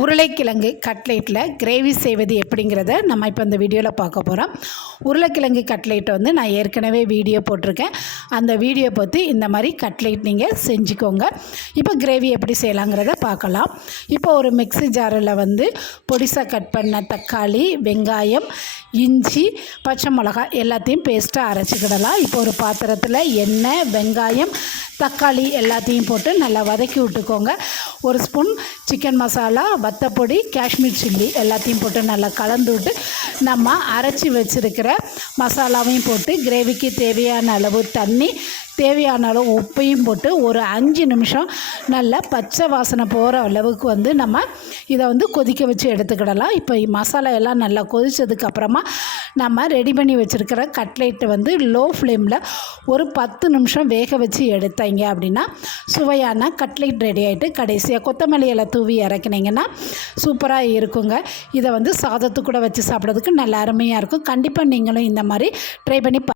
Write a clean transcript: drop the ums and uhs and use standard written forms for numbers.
உருளைக்கிழங்கு கட்லெட்டில் கிரேவி செய்வது எப்படிங்கிறத நம்ம இப்போ இந்த வீடியோவில் பார்க்க போகிறோம். உருளைக்கிழங்கு கட்லெட் வந்து நான் ஏற்கனவே வீடியோ போட்டிருக்கேன். அந்த வீடியோ பார்த்து இந்த மாதிரி கட்லெட் நீங்கள் செஞ்சுக்கோங்க. இப்போ கிரேவி எப்படி செய்யலாங்கிறத பார்க்கலாம். இப்போ ஒரு மிக்ஸி ஜாரில் வந்து பொடிசாக கட் பண்ண தக்காளி, வெங்காயம், இஞ்சி, பச்சை மிளகாய் எல்லாத்தையும் பேஸ்ட்டாக அரைச்சிக்கிடலாம். இப்போ ஒரு பாத்திரத்தில் எண்ணெய், வெங்காயம், தக்காளி எல்லாத்தையும் போட்டு நல்லா வதக்கி விட்டுக்கோங்க. ஒரு ஸ்பூன் சிக்கன் மசாலா, வத்தப்பொடி, காஷ்மீர் சில்லி எல்லாத்தையும் போட்டு நல்லா கலந்து விட்டு நம்ம அரைச்சி வச்சுருக்கிற மசாலாவையும் போட்டு கிரேவிக்கு தேவையான அளவு தண்ணி, தேவையான அளவு உப்பையும் போட்டு ஒரு 5 நிமிஷம் நல்லா பச்சை வாசனை போகிற அளவுக்கு வந்து நம்ம இதை வந்து கொதிக்க வச்சு எடுத்துக்கிடலாம். இப்போ மசாலா எல்லாம் நல்லா கொதித்ததுக்கப்புறமா நம்ம ரெடி பண்ணி வச்சுருக்கிற கட்லெட்டை வந்து லோ ஃப்ளேமில் ஒரு 10 நிமிஷம் வேக வச்சு எடுத்தீங்க அப்படின்னா சுவையான கட்லெட் ரெடி ஆகிட்டு கடைசியாக கொத்தமல்லி இலை தூவி இறக்குனீங்கன்னா சூப்பராக இருக்குங்க. இதை வந்து சாதத்து கூட வச்சு சாப்பிட்றதுக்கு நல்ல அருமையாக இருக்கும். கண்டிப்பாக நீங்களும் இந்த மாதிரி ட்ரை பண்ணி